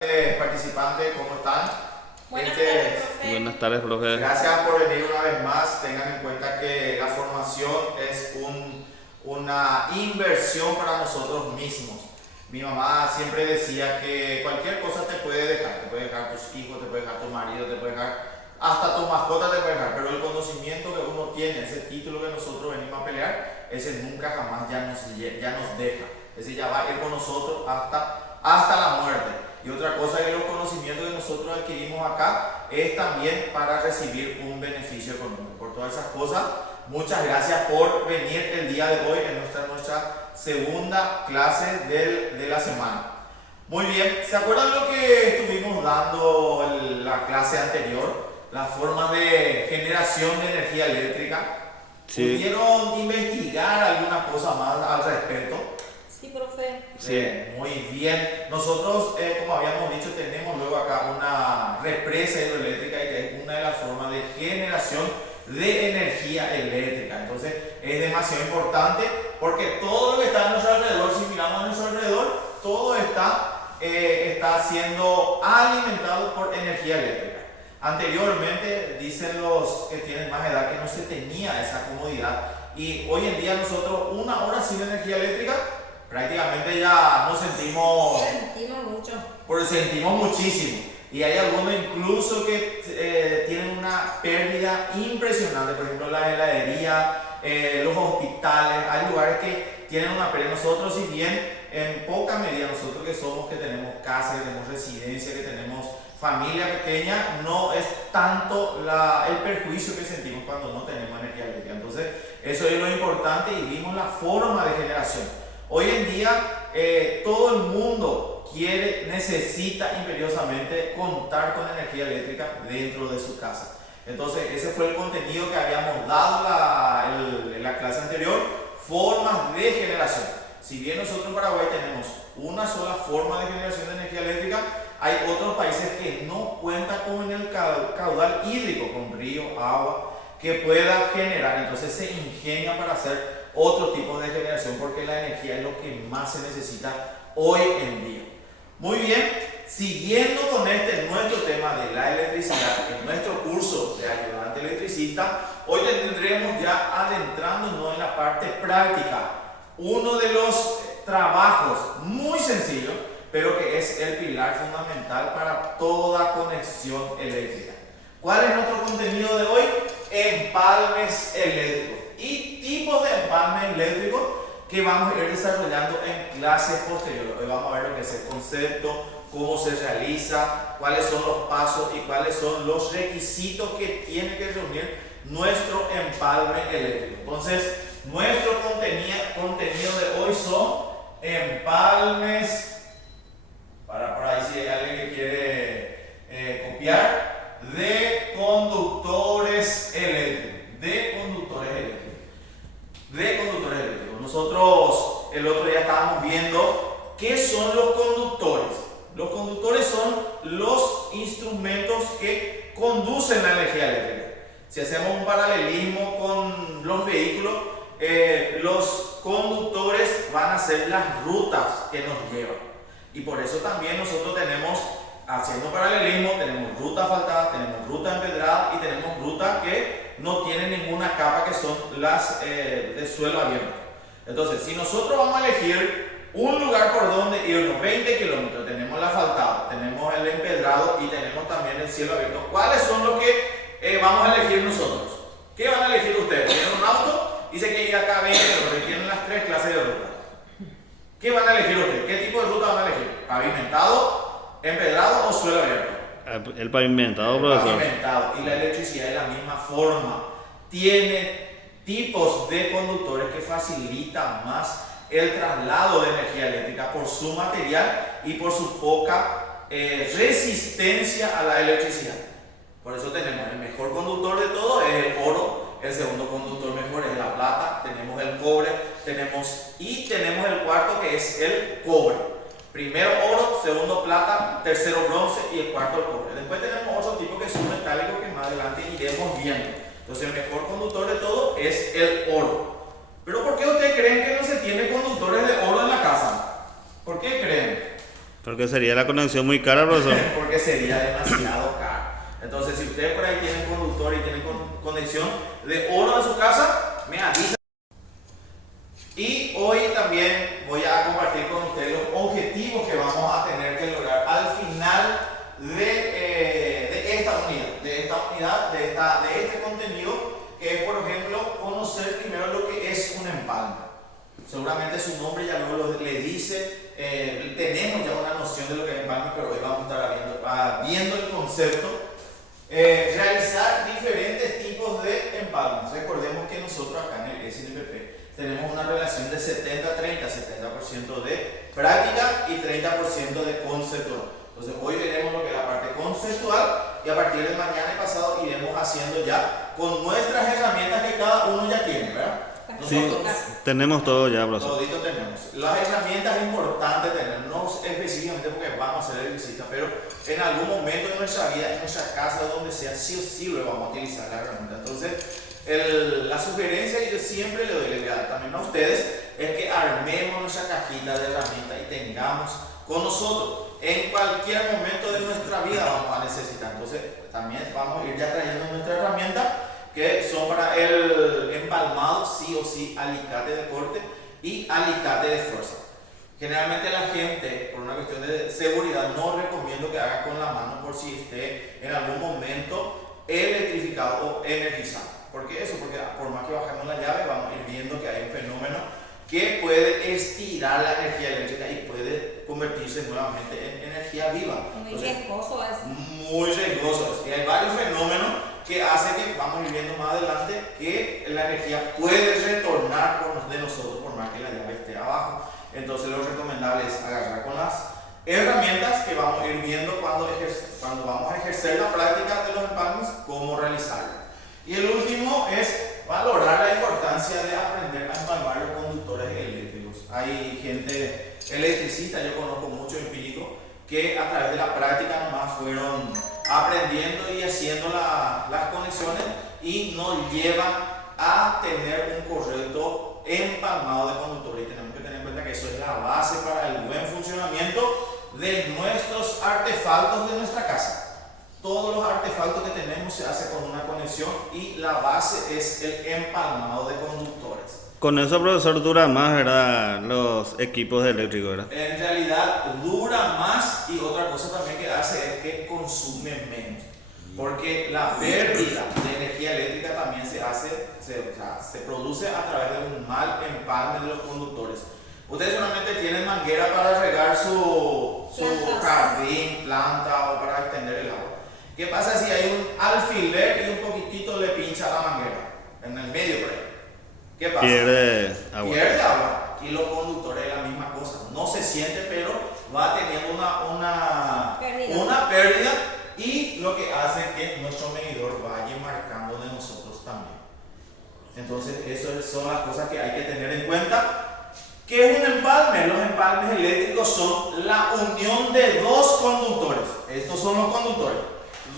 Participantes, ¿cómo están? Buenas tardes, profe. Buenas tardes, profe. Gracias por venir una vez más. Tengan en cuenta que la formación es una inversión para nosotros mismos. Mi mamá siempre decía que cualquier cosa te puede dejar tus hijos, te puede dejar tu marido, te puede dejar hasta tu mascota, te puede dejar, pero el conocimiento que uno tiene, ese título que nosotros venimos a pelear, ese nunca jamás ya nos deja. Ese ya va a ir con nosotros hasta la muerte. Y otra cosa que los conocimientos que nosotros adquirimos acá es también para recibir un beneficio económico. Por todas esas cosas, muchas gracias por venir el día de hoy en nuestra segunda clase de la semana. Muy bien, ¿se acuerdan lo que estuvimos dando en la clase anterior? La forma de generación de energía eléctrica. Sí. ¿Pudieron investigar alguna cosa más al respecto? Sí, profe. Sí. Muy bien. Nosotros, como habíamos dicho, tenemos luego acá una represa hidroeléctrica y que es una de las formas de generación de energía eléctrica. Entonces es demasiado importante porque todo lo que está a nuestro alrededor, si miramos a nuestro alrededor, todo está siendo alimentado por energía eléctrica. Anteriormente, dicen los que tienen más edad, que no se tenía esa comodidad, y hoy en día nosotros una hora sin energía eléctrica prácticamente ya nos sentimos sentimos muchísimo, y hay algunos incluso que tienen una pérdida impresionante. Por ejemplo, la heladería, los hospitales, hay lugares que tienen una pérdida. Nosotros, si bien en poca medida, nosotros que tenemos casa, que tenemos residencia, que tenemos familia pequeña, no es tanto el perjuicio que sentimos cuando no tenemos energía eléctrica. Entonces eso es lo importante, y vimos la forma de generación. Hoy en día todo el mundo necesita imperiosamente contar con energía eléctrica dentro de su casa. Entonces ese fue el contenido que habíamos dado en la clase anterior, formas de generación. Si bien nosotros en Paraguay tenemos una sola forma de generación de energía eléctrica, hay otros países que no cuentan con el caudal hídrico, con río, agua, que pueda generar. Entonces se ingenia para hacer otro tipo de generación, porque la energía es lo que más se necesita hoy en día. Muy bien, siguiendo con nuestro tema de la electricidad, en nuestro curso de ayudante electricista, hoy tendremos ya adentrándonos en la parte práctica, uno de los trabajos muy sencillos, pero que es el pilar fundamental para toda conexión eléctrica. ¿Cuál es nuestro contenido de hoy? Empalmes eléctricos y tipos de empalmes eléctricos que vamos a ir desarrollando en clases posteriores. Hoy vamos a ver lo que es el concepto, cómo se realiza, cuáles son los pasos y cuáles son los requisitos que tiene que reunir nuestro empalme eléctrico. Entonces, nuestro contenido de hoy son empalmes, por ahí si hay alguien que quiere copiar, de conductores eléctricos. Nosotros el otro día estábamos viendo qué son los conductores. Los conductores son los instrumentos que conducen la energía eléctrica. Si hacemos un paralelismo con los vehículos, los conductores van a ser las rutas que nos llevan. Y por eso también nosotros tenemos, haciendo paralelismo, tenemos rutas asfaltadas, tenemos rutas empedradas y tenemos rutas que no tienen ninguna capa, que son las de suelo abierto. Entonces, si nosotros vamos a elegir un lugar por donde irnos, 20 kilómetros, tenemos el asfaltado, tenemos el empedrado y tenemos también el cielo abierto, ¿cuáles son los que vamos a elegir nosotros? ¿Qué van a elegir ustedes? ¿Tienen un auto? Dice que ir acá a 20 kilómetros, tienen las tres clases de ruta. ¿Qué van a elegir ustedes? ¿Qué tipo de ruta van a elegir? ¿Pavimentado, empedrado o suelo abierto? El pavimentado, profesor. Pavimentado. Y la electricidad de la misma forma tiene tipos de conductores que facilitan más el traslado de energía eléctrica por su material y por su poca resistencia a la electricidad. Por eso tenemos el mejor conductor de todo, es el oro. El segundo conductor mejor es la plata. Tenemos el cobre, tenemos el cuarto, que es el cobre. Primero oro, segundo plata, tercero bronce y el cuarto el cobre. Después tenemos otro tipo que son metálicos, que más adelante iremos viendo. Entonces el mejor conductor de todo es el oro. Pero ¿por qué ustedes creen que no se tiene conductores de oro en la casa? ¿Por qué creen? Porque sería la conexión muy cara, profesor. Porque sería demasiado caro. Entonces, si ustedes por ahí tienen conductor y tienen conexión de oro en su casa, me avisan. Y hoy también voy a compartir con ustedes los objetivos que vamos a tener que lograr al final de este contenido, que es, por ejemplo, conocer primero lo que es un empalme. Seguramente su nombre ya luego le dice, tenemos ya una noción de lo que es empalme, pero hoy vamos a estar viendo el concepto. Realizar diferentes tipos de empalmes. Recordemos que nosotros acá en el SNPP tenemos una relación de 70-30, 70% de práctica y 30% de conceptual. Entonces hoy veremos lo que es la parte conceptual y a partir de mañana y pasado iremos haciendo ya con nuestras herramientas que cada uno ya tiene, ¿verdad? Sí, tenemos todo ya, profesor. Todito tenemos. Las herramientas es importante tener, no específicamente porque vamos a hacer el visita, pero en algún momento de nuestra vida, en nuestra casa, donde sea, sí o sí lo vamos a utilizar la herramienta. Entonces, la sugerencia que yo siempre le doy también a ustedes es que armemos nuestra cajita de herramientas y tengamos con nosotros. En cualquier momento de nuestra vida vamos a necesitar. Entonces, también vamos a ir ya trayendo nuestra herramienta, que son para el empalmado, sí o sí, alicate de corte y alicate de fuerza. Generalmente la gente, por una cuestión de seguridad, no recomiendo que haga con la mano por si esté en algún momento electrificado o energizado. ¿Por qué eso? Porque por más que bajemos la llave, vamos a ir viendo que hay un fenómeno que puede estirar la energía eléctrica y puede convertirse nuevamente en energía viva. Muy riesgoso es. Muy riesgoso es. Y hay varios fenómenos que hacen que, vamos a ir viendo más adelante, que la energía puede retornar de nosotros por más que la llave esté abajo. Entonces lo recomendable es agarrar con las herramientas que vamos a ir viendo cuando vamos a ejercer la práctica de los empalmes, cómo realizarlo. Y el último es valorar la importancia de aprender a empalmar los conductores eléctricos. Hay gente electricista, yo conozco mucho empírico, que a través de la práctica nomás fueron aprendiendo y haciendo las conexiones y nos llevan a tener un correcto empalmado de conductores. Y tenemos que tener en cuenta que eso es la base para el buen funcionamiento de nuestros artefactos de nuestra casa. Todos los artefactos que tenemos se hace con una conexión y la base es el empalmado de conductores. Con eso, profesor, dura más, ¿verdad? Los equipos eléctricos, ¿verdad? En realidad dura más, y otra cosa también que hace es que consume menos. Porque la pérdida de energía eléctrica también se produce a través de un mal empalme de los conductores. Ustedes solamente tienen manguera para regar su jardín, planta o para extender el agua. ¿Qué pasa si hay un alfiler y un poquitito le pincha la manguera en el medio por ahí? ¿Qué pasa? Pierde agua. Pierde agua. Y los conductores es la misma cosa. No se siente, pero va teniendo una pérdida, y lo que hace es que nuestro medidor vaya marcando de nosotros también. Entonces, esas son las cosas que hay que tener en cuenta. ¿Qué es un empalme? Los empalmes eléctricos son la unión de dos conductores. Estos son los conductores.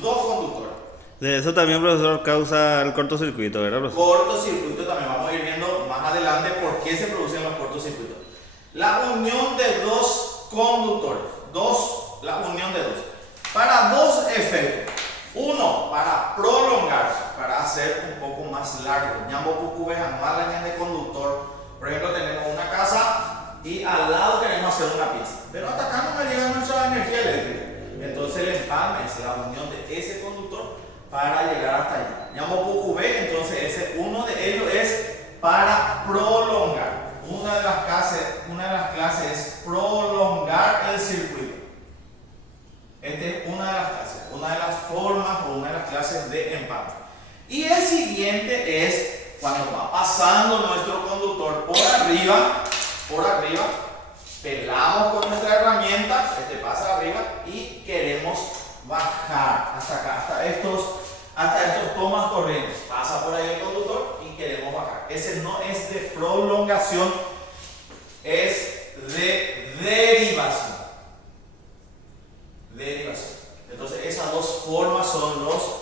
Dos conductores. De eso también, profesor, causa el cortocircuito, ¿verdad, profesor? Cortocircuito también vamos a ir viendo más adelante por qué se producen los cortocircuitos. La unión de dos conductores. La unión de dos. Para dos efectos. Uno, para prolongar, para hacer un poco más largo. Ñambo cucubes anual de conductor. Por ejemplo, tenemos una casa y al lado queremos hacer una pieza. Pero hasta acá no me llega nuestra energía eléctrica. Entonces el empalme es la unión de ese conductor para llegar hasta allá. Ñambo cucubé, entonces uno de ellos es para prolongar. Una de las clases es prolongar el circuito. Esta es una de las clases, una de las formas o una de las clases de empalme. Y el siguiente es cuando va pasando nuestro conductor por arriba, pelamos con nuestra herramienta, pasa arriba y queremos bajar hasta acá, hasta estos tomas corrientes. Pasa por ahí el conductor y queremos bajar. Ese no es de prolongación, es de derivación. Entonces esas dos formas son los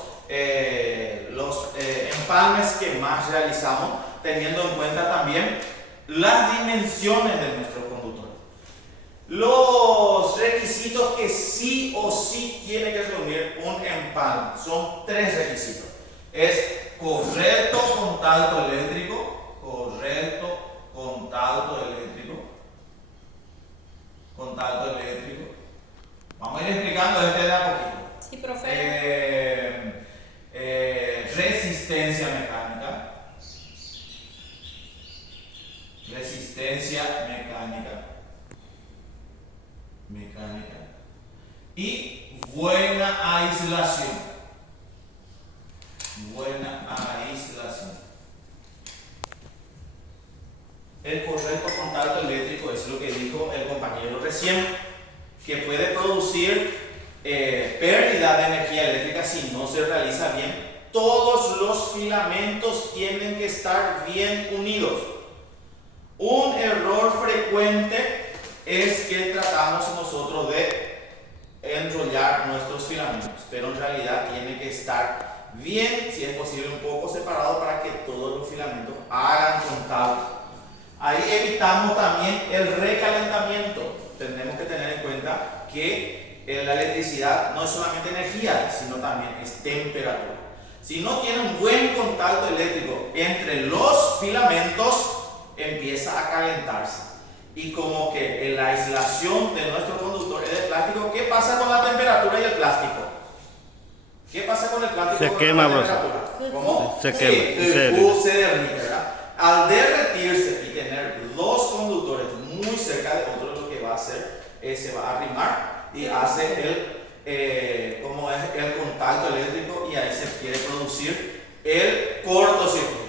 empalmes que más realizamos, teniendo en cuenta también las dimensiones de nuestro conductor. Los requisitos que sí o sí tiene que reunir un empalme son 3 requisitos. Es correcto contacto eléctrico, contacto eléctrico. Vamos a ir explicando este de a poquito. Sí, profe. Resistencia mecánica. Y buena aislación. El correcto contacto eléctrico es lo que dijo el compañero recién, que puede producir pérdida de energía eléctrica si no se realiza bien. Todos los filamentos tienen que estar bien unidos. Un error frecuente es que tratamos nosotros de enrollar nuestros filamentos, pero en realidad tiene que estar bien, si es posible un poco separado, para que todos los filamentos hagan contacto. Ahí evitamos también el recalentamiento. Tenemos que tener en cuenta que la electricidad no es solamente energía, sino también es temperatura. Si no tiene un buen contacto eléctrico entre los filamentos, empieza a calentarse. Y como que la aislación de nuestro conductor es de plástico, ¿qué pasa con la temperatura y el plástico? ¿Qué pasa con el plástico? Se quema, profesor. ¿Cómo? Se quema. Se derrite, ¿verdad? Al derretirse y tener dos conductores muy cerca de otro, lo que va a hacer es se va a arrimar y hace como es el contacto eléctrico, y ahí se quiere producir el cortocircuito.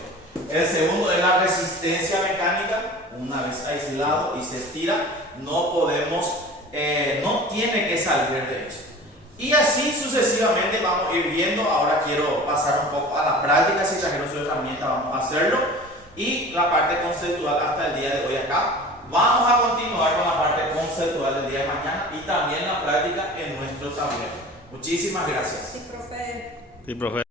El segundo es la resistencia mecánica. Una vez aislado y se estira, no podemos, no tiene que salir de eso. Y así sucesivamente vamos a ir viendo. Ahora quiero pasar un poco a la práctica. Si trajeron su herramienta, vamos a hacerlo. Y la parte conceptual hasta el día de hoy acá. Vamos a continuar con la parte conceptual del día de mañana y también la práctica en nuestro tablero. Muchísimas gracias. Sí, profe. Sí, profe.